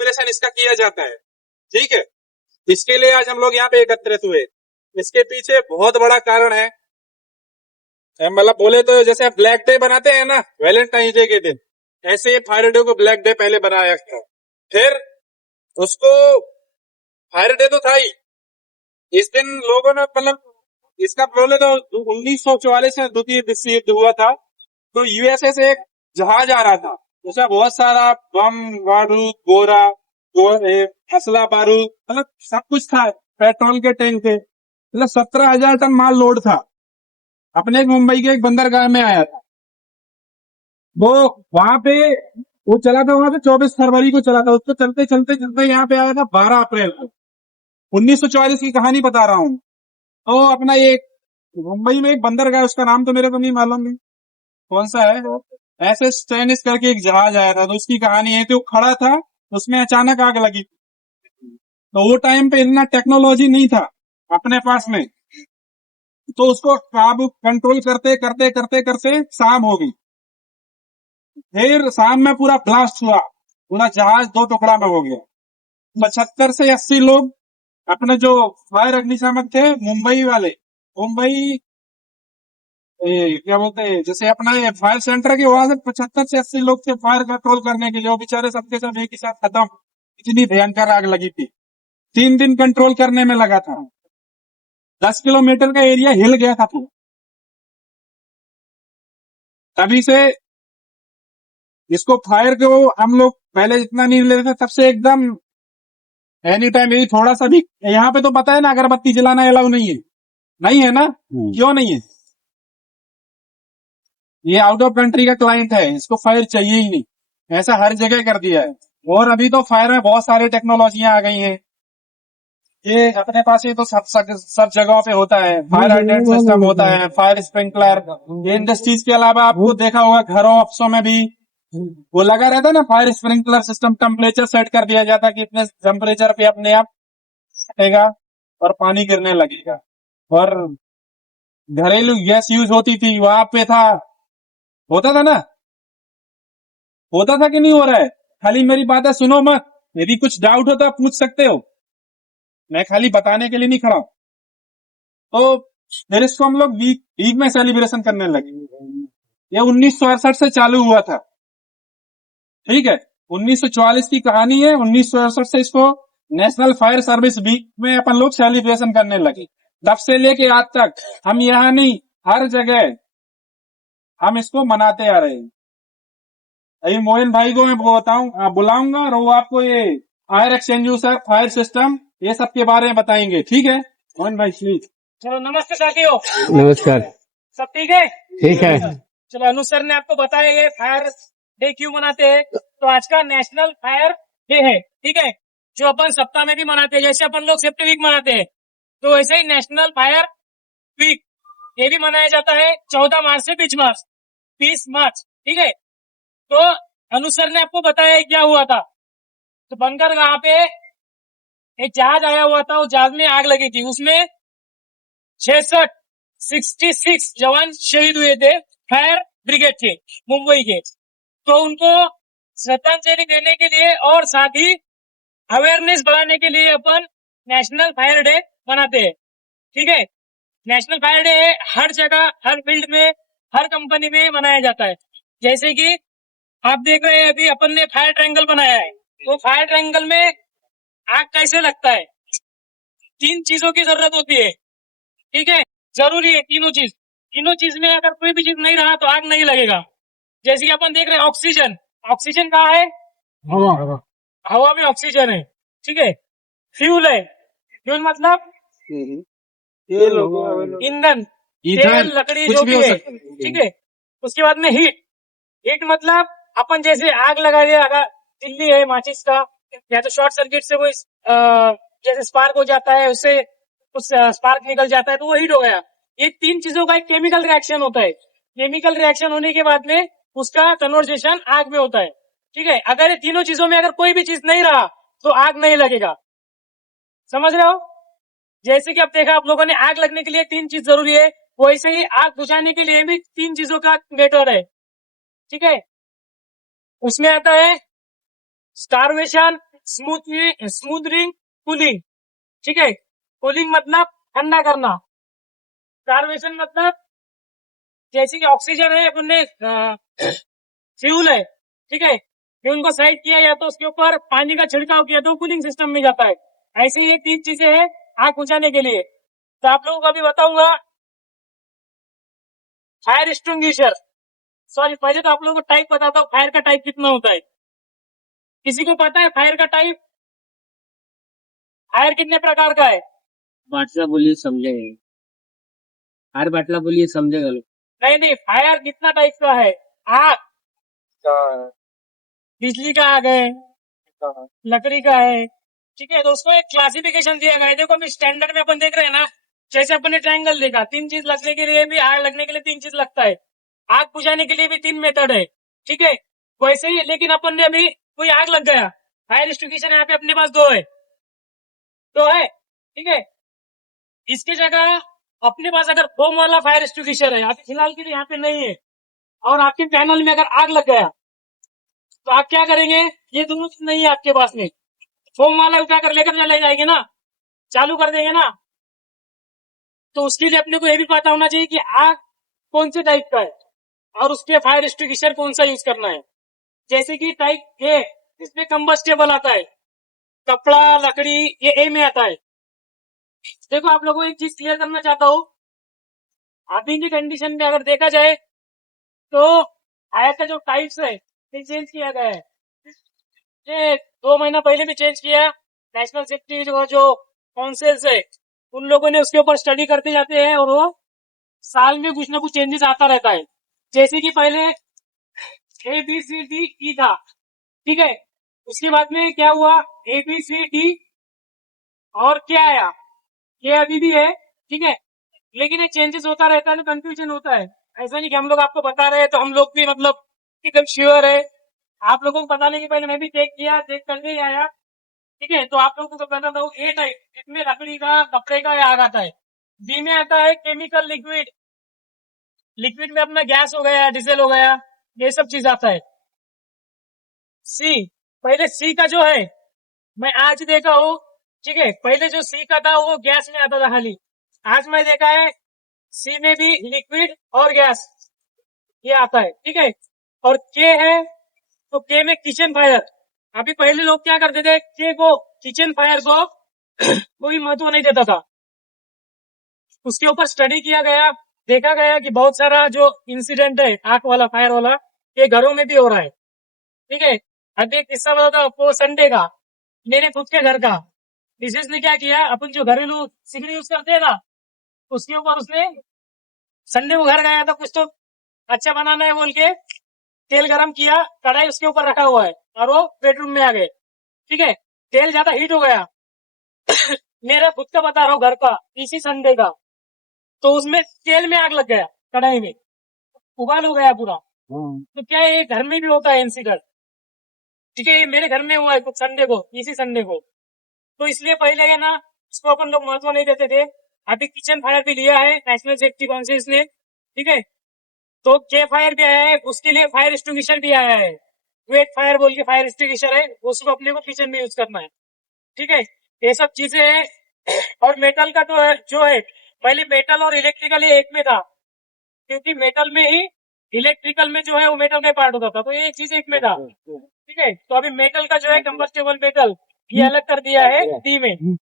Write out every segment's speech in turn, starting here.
Preparation इसका किया जाता है। ठीक है, इसके लिए आज हम लोग यहाँ पे एकत्रित हुए। इसके पीछे बहुत बड़ा कारण है, मतलब बोले तो जैसे आप ब्लैक डे बनाते हैं ना वैलेंटाइन डे के दिन, ऐसे फायर डे को ब्लैक डे पहले बनाया था। फिर उसको फायर डे तो था ही, इस दिन लोगों ने मतलब इसका बोले तो 1944 में द्वितीय विश्व युद्ध हुआ था, तो यूएसए से एक जहाज आ रहा था, उसमें बहुत सारा बम बारूद गोरा असला बारूद मतलब सब कुछ था, पेट्रोल के टैंक थे, मतलब 17,000 टन माल लोड था। अपने मुंबई के एक बंदरगाह में आया था वो, वहां पे वो चला था, वहां पे 24 फरवरी को चला था, उसको चलते चलते चलते यहाँ पे आया था 12 अप्रैल को। 1944 की कहानी बता रहा हूँ। तो अपना एक मुंबई में एक बंदरगाह, उसका नाम तो मेरे को नहीं मालूम है कौन सा है, वो एसएस स्टेनिस करके एक जहाज आया था, तो उसकी कहानी है। तो वो खड़ा था, उसमें अचानक आग लगी। तो वो टाइम पे इतना टेक्नोलॉजी नहीं था अपने पास में, तो उसको काबू कंट्रोल करते करते करते करते शाम हो गई। फिर शाम में पूरा ब्लास्ट हुआ, पूरा जहाज 2 टुकड़ा में हो गया। 75 से 80 लोग अपने जो फायर अग्निशामक थे मुंबई वाले, मुंबई क्या बोलते हैं जैसे अपना ये फायर सेंटर के, वहां से 75 से 80 लोग थे फायर कंट्रोल करने के लिए, वो बेचारे सबके सब एक ही साथ खत्म। इतनी भयंकर आग लगी थी, 3 दिन कंट्रोल करने में लगा था। 10 किलोमीटर का एरिया हिल गया था पूरा। तभी से इसको फायर को हम लोग पहले इतना नहीं लेते थे, तब से एकदम एनी टाइम यही थोड़ा सा भी, यहाँ पे तो पता है ना अगरबत्ती जलाना अलाउ नहीं है, नहीं है ना? क्यों नहीं है? ये आउट ऑफ कंट्री का क्लाइंट है, इसको फायर चाहिए ही नहीं, ऐसा हर जगह कर दिया है। और अभी तो फायर में बहुत सारी टेक्नोलॉजियां आ गई हैं, ये अपने पास ये तो सब जगहों पे होता है। फायर हाइड्रेंट सिस्टम होता है, फायर स्प्रिंकलर। ये इंडस्ट्रीज के अलावा आपको देखा होगा घरों ऑफिसों में भी वो लगा रहता है ना fire sprinkler system, temperature set कर दिया जाता है कि इतने टेम्परेचर पे अपने आप हटेगा और पानी गिरने लगेगा। और घरेलू गैस यूज होती थी, वहां पे था, होता था ना, होता था कि नहीं हो रहा है? खाली मेरी बातें सुनो मत, यदि कुछ डाउट हो तो पूछ सकते हो, मैं खाली बताने के लिए नहीं खड़ा हूं। तो फिर इसको हम लोग वीक वीक में सेलिब्रेशन करने लगे। ये 1968 से चालू हुआ था, ठीक है? 1944 की कहानी है, 1968 से इसको नेशनल फायर सर्विस वीक में अपन लोग सेलिब्रेशन करने लगे। तब से लेके आज तक हम यहाँ नहीं, हर जगह हम इसको मनाते आ रहे हैं। अभी मोहन भाई को मैं बुलाऊंगा और वो आपको ये फायर एक्सटिंग्विशर, फायर सिस्टम, ये सब के बारे में बताएंगे, ठीक है? मोहन भाई प्लीज। चलो नमस्ते साथियों। नमस्कार। सब ठीक है? ठीक है। चलो अनु सर ने आपको बताया ये फायर डे क्यों मनाते हैं। तो आज का नेशनल फायर डे है, ठीक है, जो अपन सप्ताह में भी मनाते हैं। जैसे अपन लोग सेफ्टी वीक मनाते हैं, तो वैसे ही नेशनल फायर वीक ये भी मनाया जाता है 14 मार्च से 20 मार्च, ठीक है? तो अनु सर ने आपको बताया क्या हुआ था। तो बंदरगाह पे एक जहाज आया हुआ था, उस जहाज में आग लगी थी, उसमें 66 जवान शहीद हुए थे, फायर ब्रिगेड थे मुंबई के। तो उनको श्रद्धांजलि देने के लिए और साथ ही अवेयरनेस बढ़ाने के लिए अपन नेशनल फायर डे मनाते हैं, ठीक है? नेशनल फायर डे हर जगह, हर फील्ड में, हर कंपनी में मनाया जाता है। जैसे कि आप देख रहे हैं अभी अपन ने फायर ट्रायंगल बनाया है, तो फायर ट्रायंगल में आग कैसे लगता है? 3 चीजों की जरूरत होती है, ठीक है? जरूरी है तीनों चीज में अगर कोई भी चीज नहीं रहा तो आग नहीं लगेगा। जैसे कि अपन देख रहे हैं ऑक्सीजन, ऑक्सीजन कहाँ है? हवा में ऑक्सीजन है, ठीक है? फ्यूल है, फ्यूल मतलब ईंधन, तेल, लकड़ी जो भी है, ठीक है? उसके बाद में हीट मतलब अपन जैसे आग लगा दिया, अगर तिल्ली है माचिस का, या तो शॉर्ट सर्किट से कोई जैसे स्पार्क हो जाता है, उससे कुछ स्पार्क निकल जाता है, तो वो हीट हो गया। ये 3 चीजों का एक केमिकल रिएक्शन होता है। केमिकल रिएक्शन होने के बाद में उसका कन्वर्जेशन आग में होता है, ठीक है? अगर ये तीनों चीजों में अगर कोई भी चीज नहीं रहा तो आग नहीं लगेगा, समझ रहे हो? जैसे कि अब देखा आप लोगों ने, आग लगने के लिए 3 चीज जरूरी है, वैसे ही आग बुझाने के लिए भी 3 चीजों का मैटर है, ठीक है? उसमें आता है स्टारवेशन, स्मूथरिंग कूलिंग, ठीक है। कूलिंग मतलब ठंडा करना, कार्बेशन मतलब जैसे कि ऑक्सीजन है अपन ने फ्यूल है, ठीक है, फ्यूल को साइड किया या तो उसके ऊपर पानी का छिड़काव किया तो कूलिंग सिस्टम में जाता है। ऐसे ही ये तीन चीजें हैं आग बुझाने के लिए। तो आप लोगों को अभी बताऊंगा फायर एक्सटिंग्विशर। सॉरी, पहले तो आप लोगों को टाइप बताता हूँ, फायर का टाइप कितना होता है। किसी को पता है फायर का टाइप? फायर कितने प्रकार का है? बाटला बोलिए समझेंगे, हर बाटला बोलिए समझेगा लोग। नहीं नहीं, फायर कितना टाइप का है? आग, बिजली का आग है, लकड़ी का है, ठीक है। तो उसको एक क्लासिफिकेशन दिया गया है। देखो अभी स्टैंडर्ड में अपन देख रहे हैं ना, जैसे अपन ने ट्रायंगल देखा, तीन चीज लगने के लिए भी, आग लगने के लिए तीन चीज लगता है, आग बुझाने के लिए भी तीन मेथड है, ठीक है। वैसे ही लेकिन अपन ने अभी कोई आग लग गया, फायर एक्सटिंग्विशर यहाँ पे अपने पास दो है, ठीक है। इसकी जगह अपने पास अगर फोम वाला फायर एक्सटिंग्विशर है, अभी फिलहाल के लिए यहाँ पे नहीं है, और आपके पैनल में अगर आग लग गया तो आप क्या करेंगे? ये दोनों चीज नहीं है आपके पास में, फोम वाला उठाकर लेकर चले जाएंगे ना, चालू कर देंगे ना। तो उसके लिए अपने को ये भी पता होना चाहिए कि आग कौन से टाइप का है और उसके फायर एक्सटिंग्विशर कौन सा यूज करना है। जैसे कि टाइप ए, इसमें कंबस्टेबल आता है, कपड़ा लकड़ी, ये ए में आता है। देखो आप लोगों को एक चीज क्लियर करना चाहता हूँ, अभी की कंडीशन में अगर देखा जाए तो फायर का जो टाइप्स है ये चेंज किया गया है। ये 2 महीना पहले भी चेंज किया। नेशनल सेफ्टी जो काउंसिल्स है उन लोगों ने उसके ऊपर स्टडी करते जाते हैं और वो साल में कुछ ना कुछ चेंजेस आता रहता है। जैसे कि पहले ABCDE था, ठीक है, उसके बाद में क्या हुआ, ABCD और क्या आया, ये अभी भी है, ठीक है। लेकिन ये चेंजेस होता रहता है तो कंफ्यूजन होता है। ऐसा नहीं कि हम लोग आपको बता रहे हैं तो हम लोग भी मतलब एकदम श्योर है। आप लोगों को बताने के पहले मैं भी चेक किया, चेक करके ही आया, ठीक है। तो आप लोगों को बताता हूँ, ए टाइप इसमें लकड़ी का, कपड़े का आग आता है। बी में आता है केमिकल लिक्विड, लिक्विड में अपना गैस हो गया, डीजल हो गया, ये सब चीज आता है। सी, पहले सी का जो है मैं आज देखा हूँ, ठीक है, पहले जो सी का था वो गैस में आता था खाली, आज मैं देखा है सी में भी लिक्विड और गैस ये आता है, ठीक है। और के है तो के में किचन फायर। अभी पहले लोग क्या करते थे, के को, किचन फायर को कोई महत्व नहीं देता था। उसके ऊपर स्टडी किया गया, देखा गया कि बहुत सारा जो इंसिडेंट है आग वाला, फायर वाला, ये घरों में भी हो रहा है, ठीक है। अभी एक किस्सा बताता हूँ आपको, संडे का, मेरे खुद के घर का। मिसेस ने क्या किया, अपन जो घरेलू सिगड़ी यूज करते हैं ना, उसके ऊपर उसने संडे को घर गया था, कुछ तो अच्छा बनाना है बोल के तेल गरम किया, कढ़ाई उसके ऊपर रखा हुआ है और वो बेडरूम में आ गए, ठीक है। तेल ज्यादा हीट हो गया मेरा खुद का बता रहा हूँ घर का, इसी संडे का। तो उसमें तेल में आग लग गया, कढ़ाई में उबाल हो गया पूरा। तो क्या है, ये घर में भी होता है इंसिडेंट, ठीक है। ये मेरे घर में हुआ है कुछ संडे को, इसी संडे को। तो इसलिए पहले है ना उसको अपन लोग महत्व नहीं देते थे। अभी किचन फायर भी लिया है नेशनल सेफ्टी काउंसिल ने, ठीक है। तो के फायर भी आया है, उसके लिए फायर एक्सटिंग्विशर भी आया है, वेट फायर बोल के फायर एक्सटिंग्विशर है, उसको अपने को किचन में यूज करना है, ठीक है। ये सब चीजें हैं। और मेटल का तो जो है, पहले मेटल और इलेक्ट्रिकल एक में था, क्योंकि मेटल में ही इलेक्ट्रिकल में जो है वो मेटल का पार्ट होता था, तो ये चीज एक में था, ठीक है। तो अभी मेटल का जो है कंबस्टेबल मेटल ये अलग कर दिया है डी में।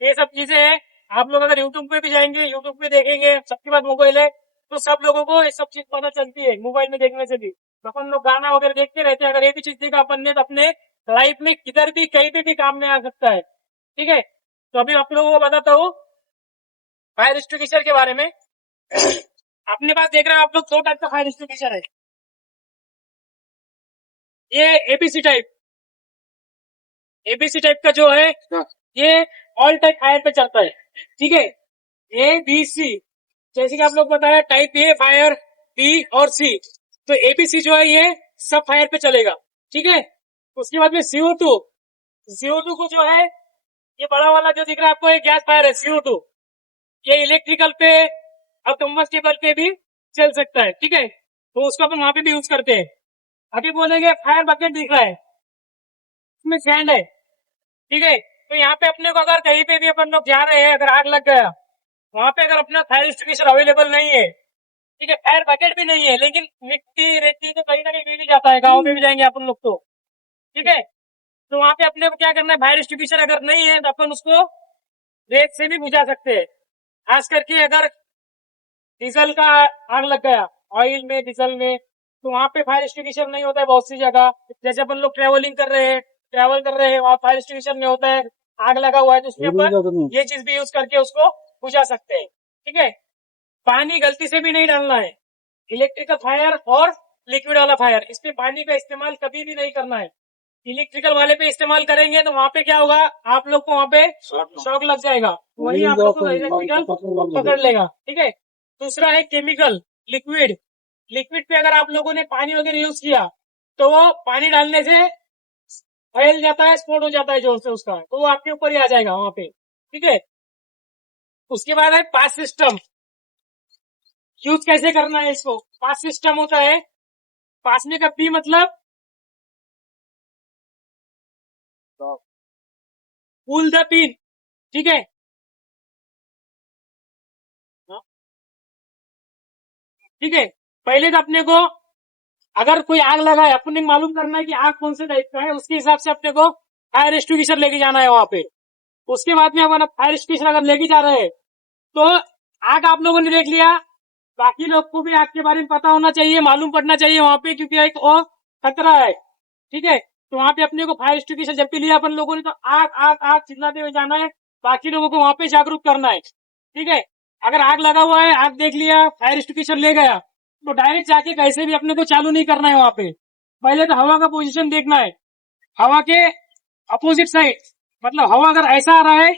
ये सब चीजें हैं। आप लोग अगर यूट्यूब पे भी जाएंगे, यूट्यूब पे देखेंगे, सबके पास मोबाइल है तो सब लोगों को ये सब चीज पता चलती है मोबाइल में देखने से भी। तो अपन लोग गाना वगैरह देखते रहते हैं, अगर ये भी चीज देखा अपन ने तो अपने लाइफ में किधर भी कहीं पे भी काम में आ सकता है, ठीक है। तो अभी आप लोगों को बताता हूँ फायर एक्सटिंग्विशर के बारे में। अपने पास देख रहे हैं आप लोग, 2 टाइप का फायर एक्सटिंग्विशर है। ये एबीसी टाइप का जो है ये ऑल टाइप फायर पे चलता है, ठीक है। ABC, जैसे कि आप लोग बताया, टाइप ए फायर, बी और सी। तो एबीसी जो है ये सब फायर पे चलेगा, ठीक है। उसके बाद में CO2 को जो है, ये बड़ा वाला जो दिख रहा है आपको, ये गैस फायर है CO2। ये इलेक्ट्रिकल पे और कंबस्टेबल पे भी चल सकता है, ठीक है। तो उसको अपन वहां पे भी यूज करते हैं। अभी बोलेंगे फायर बकेट दिख रहा है, इसमें सैंड है, ठीक है। तो यहाँ पे अपने को अगर कहीं पे भी अपन लोग जा रहे हैं, अगर आग लग गया, वहां पे अगर अपना फायर एक्सटिंग्विशर अवेलेबल नहीं है, ठीक है, फायर बकेट भी नहीं है, लेकिन मिट्टी रहती है तो कहीं ना कहीं मिल ही जाता है, गाँव में भी जाएंगे अपन लोग तो, ठीक है। तो वहां पे अपने को क्या करना है, फायर एक्सटिंग्विशर अगर नहीं है तो अपन उसको रेत से भी बुझा सकते हैं। खास करके अगर डीजल का आग लग गया, ऑयल में, डीजल में, तो वहां पे फायर एक्सटिंग्विशर नहीं होता है बहुत सी जगह। जैसे अपन लोग ट्रेवल कर रहे हैं, वहां फायर एक्सटिंग्विशर नहीं होता है, आग लगा हुआ है, तो उसमें अपन ये चीज भी यूज करके उसको बुझा सकते हैं, ठीक है। पानी गलती से भी नहीं डालना है, इलेक्ट्रिकल फायर और लिक्विड वाला फायर, इसमें पानी का इस्तेमाल कभी भी नहीं करना है। इलेक्ट्रिकल वाले पे इस्तेमाल करेंगे तो वहां पे क्या होगा, आप लोग को वहां पे शॉक लग जाएगा, वही आप लोग को इलेक्ट्रिकल पकड़ लेगा, ठीक है। दूसरा है केमिकल, लिक्विड। लिक्विड पे अगर आप लोगों ने पानी वगैरह यूज किया तो वो पानी डालने से फैल जाता है, स्फोट हो जाता है जोर से उसका, तो वो आपके ऊपर ही आ जाएगा वहां पे, ठीक है। उसके बाद है पास सिस्टम। यूज कैसे करना है इसको, पास सिस्टम होता है, पासने का पी मतलब पुल द पिन, ठीक है। ठीक है, पहले तो अपने को अगर कोई आग लगा है, अपने मालूम करना है कि आग कौन से टाइप का है, उसके हिसाब से अपने को फायर एक्सटिंग्विशर लेके जाना है वहां पे। उसके बाद में अपन फायर एक्सटिंग्विशर अगर लेके जा रहे हैं तो आग आप लोगों ने देख लिया, बाकी लोग को भी आग के बारे में पता होना चाहिए, मालूम पड़ना चाहिए वहां पे, क्योंकि एक और खतरा है, ठीक है। तो वहां पे अपने को फायर एक्सटिंग्विशर जब भी लिया अपन लोगों ने तो आग आग आग चिल्लाते हुए जाना है, बाकी लोगों को वहां पे जागरूक करना है, ठीक है। अगर आग लगा हुआ है, आग देख लिया, फायर एक्सटिंग्विशर ले गया, तो डायरेक्ट जाके कैसे भी अपने को चालू नहीं करना है वहां पे। पहले तो हवा का पोजीशन देखना है, हवा के अपोजिट साइड, मतलब हवा अगर ऐसा आ रहा है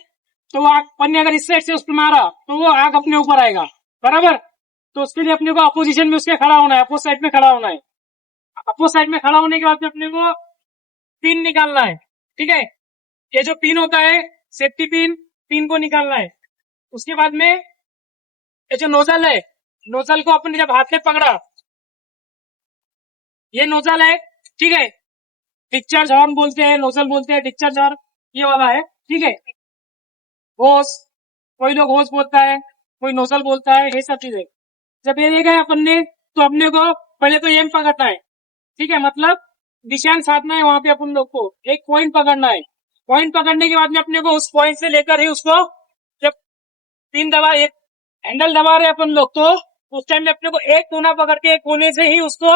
तो वो आग, अपन ने अगर इस साइड से उस पर मारा तो वो आग अपने ऊपर आएगा, बराबर। तो उसके लिए अपने को अपोजिशन में उसके खड़ा होना है, अपोज साइड में खड़ा होना है। अपोज साइड में खड़ा होने के बाद अपने को पिन निकालना है, ठीक है। ये जो पिन होता है, सेफ्टी पिन, पिन को निकालना है। उसके बाद में ये जो नोजल है, नोजल को अपन ने जब हाथ में पकड़ा, ये नोजल है, ठीक है। डिस्चार्ज हॉर्न बोलते हैं, नोजल बोलते हैं, डिस्चार्ज हॉर्न ये वाला है, ठीक है। होस, कोई लोग होस बोलता है, कोई नोजल बोलता है, ये सब चीजें जब ये गए अपन ने, तो अपने को पहले तो एम पकड़ना है, ठीक है, मतलब निशान साधना है वहां पे अपन लोग को, एक पॉइंट पकड़ना है। पॉइंट पकड़ने के बाद में अपने को उस पॉइंट से लेकर ही उसको, जब तीन दबा, एक हैंडल दबा रहे अपन लोग, तो उस टाइम में अपने को एक कोना पकड़ के एक कोने से ही उसको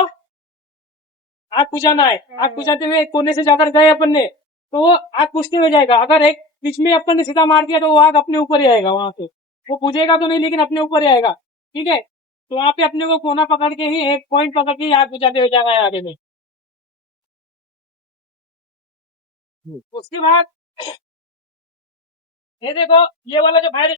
आग बुझाना है। आग बुझाते हुए एक कोने से जाकर गए अपन ने तो वो आग बुझते हुए जाएगा, अगर एक बीच में अपन ने सीधा मार दिया तो वो आग अपने ऊपर ही आएगा, वहां से वो बुझेगा तो नहीं, लेकिन अपने ऊपर ही आएगा, ठीक है। तो वहां पे अपने को कोना पकड़ के ही, एक पॉइंट पकड़ के ही आग बुझाते हुए जाना है आगे में। उसके बाद ये देखो, ये वाला जो फायर